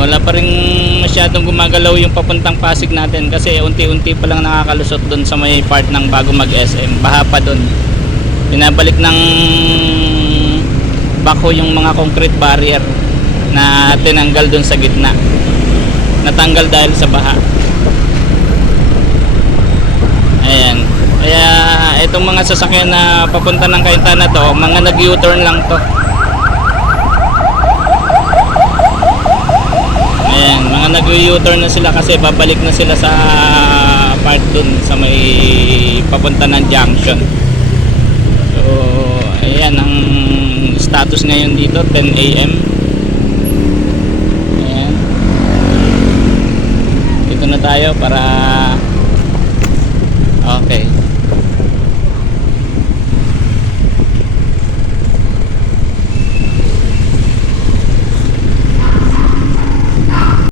wala pa rin masyadong gumagalaw yung papuntang Pasig natin kasi unti-unti pa lang nakakalusot doon sa may part ng bago mag-SM. Baha pa doon. Binabalik ng bako yung mga concrete barrier na tinanggal doon sa gitna. Natanggal dahil sa baha. Ayan. Kaya itong mga sasakyan na papunta ng Kainta na to, mga nag-U-turn lang to. Ayan, mga nag-U-turn na sila kasi babalik na sila sa part dun sa may papunta ng junction. So, ayan ang status ngayon dito, 10 a.m. Ayan. Dito na tayo para.